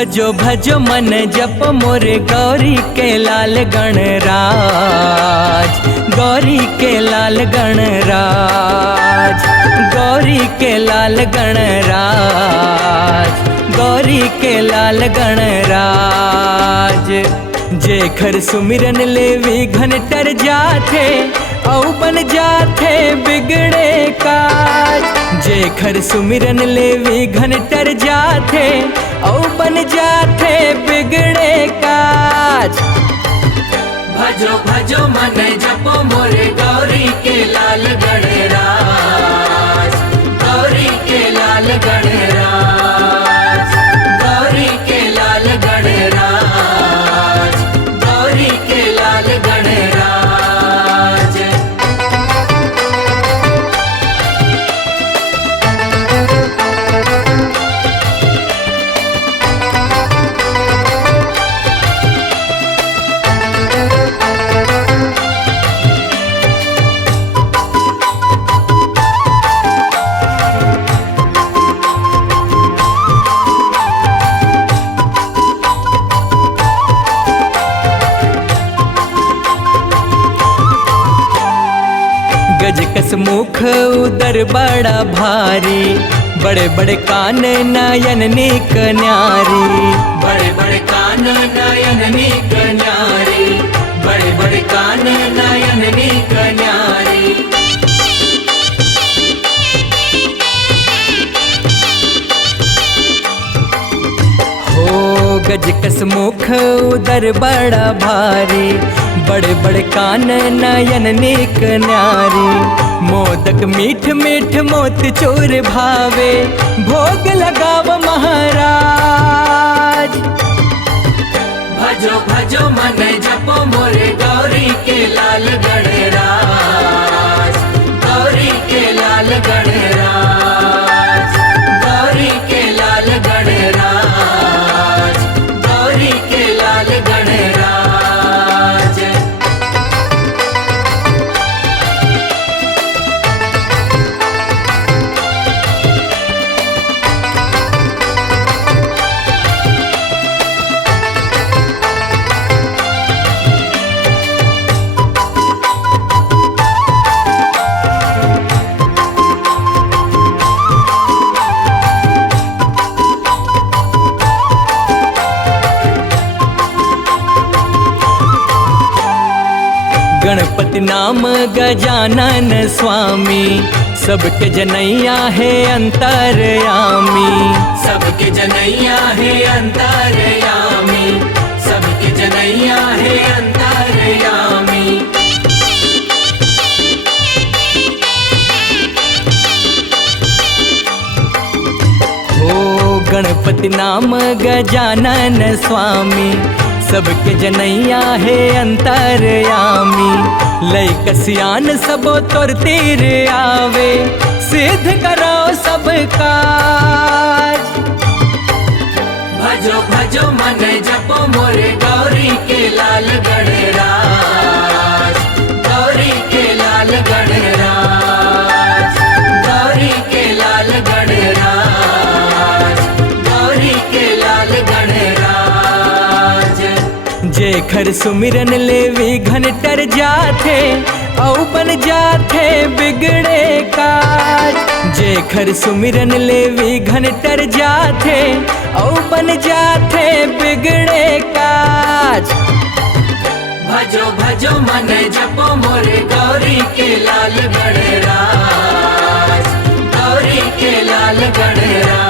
भजो भजो मन जप मोरे गौरी के लाल गणराज, गौरी के लाल गणराज, गौरी के लाल गणराज, गौरी के लाल गणराज। जेखर सुमिरन लेवी घन टर जाथे औ बन जाथे बिगड़े काज। जेखर सुमिरन लेवी घन टर जाथे औ बन जाथे बिगड़े काज। भजो भजो मन जपो मोरे गौरी के लाल गणराज, गौरी के लाल गणराज, गौरी के लाल गणराज, गौरी के लाल गणराज। गज कस मुख उदर बड़ा भारी, बड़े बड़े कान नयन नेक न्यारी। बड़े बड़े कान नयन नीक न्यारी, बड़े बड़े कान नयन नीक न्यारी। हो गज कस मुख उदर बड़ा भारी, बड़े बड़े कान नयन नेक न्यारी। मोदक मीठ मीठ मोत चोर भावे, भोग लगाव महाराज। भजो भजो मन जपो मोरे गौरी के लाल गणराज, गौरी के लाल गणराज, गौरी के लाल गणराज, गौरी के लाल गणराज। गणपति नाम गजानन स्वामी, सबके जनैया है अंतर्यामी। सबके जनैया है अंतर्यामी, सबके जनैया है अंतर्यामी। हो गणपति नाम गजानन स्वामी, सबके जनैया है अंतर्यामी। लय कसियान सबो तोर तीर आवे, सिद्ध करो सब काज। भजो भजो मन जपो मोरे गौरी के लाल गणराज, गौरी के लाल गणराज, गौरी के लाल गणराज, गौरी के लाल गणराज। जेखर सुमिरन लेवी घन टर जाथे औ बन जाथे बिगड़े काज। जेखर सुमिरन लेवी घन टर जाथे औ बन जाथे बिगड़े काज। भजो भजो मन जपो मोरे गौरी के लाल गणराज, गौरी के लाल गणराज।